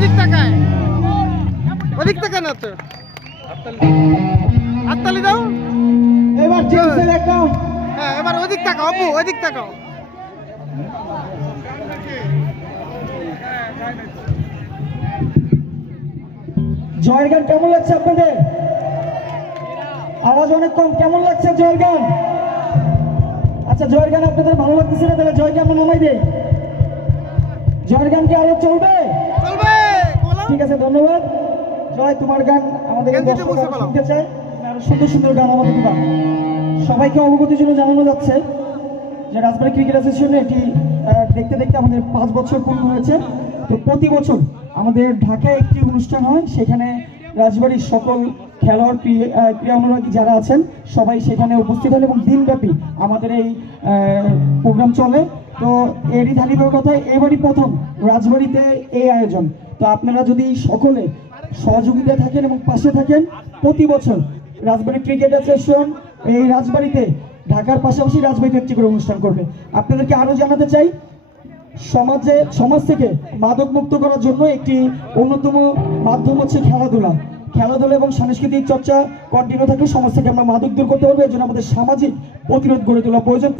অধিক টাকায়, অধিক টাকা না তো হাততালি দাও। এবার জিন্সের একটা হ্যাঁ এবার অধিক টাকা অপু, অধিক টাকা। জয়ের গান কেমন লাগছে আপনাদের? আওয়াজ অনেক কম, কেমন লাগছে জয়ের গান? আচ্ছা জয়ের গান আপনাদের ভালো লাগতেছে না, তাহলে জয় গান নামাই দেই। জয়ের গান কি আরো চলবে? চলবে বলো। ঠিক আছে, ধন্যবাদ। জয়, তোমার গান আমাদের গান দিতে দর্শকরা বসে বলো। শুনতে চায়, তুমি আরো সুন্দর সুন্দর গান আমাদের দিবা। সবাইকে অবগতির জন্য জানানো যাচ্ছে যে রাজবাড়ী ক্রিকেট অ্যাসোসিয়েশনে এটি দেখতে দেখতে আমাদের 5 বছর পূর্ণ হয়েছে। তো প্রতি বছর আমাদের ঢাকায় একটি অনুষ্ঠান হয়, সেখানে রাজবাড়ির সকল খেলোয়াড় ক্রীড়া অনুরাগী যারা আছেন সবাই সেখানে উপস্থিত হন এবং দিনব্যাপী আমাদের এই প্রোগ্রাম চলে। তো এরই ধারাবাহিকতায় এবারই প্রথম রাজবাড়িতে এই আয়োজন। তো আপনারা যদি সকলে সহযোগিতা থাকেন এবং পাশে থাকেন, প্রতি বছর রাজবাড়ী ক্রিকেট অ্যাসোসিয়েশন এই রাজবাড়িতে ঢাকার পাশাপাশি রাজবাড়িতে একটি করে অনুষ্ঠান করবে। আপনাদেরকে আরও জানাতে চাই, সমাজ থেকে মাদক মুক্ত করার জন্য একটি অন্যতম মাধ্যম হচ্ছে খেলাধুলা। খেলাধুলা এবং সাংস্কৃতিক চর্চা কন্টিনিউ থাকলে সমাজ থেকে আমরা মাদক দূর করতে পারবো। এর জন্য আমাদের সামাজিক প্রতিরোধ গড়ে তোলা প্রয়োজন।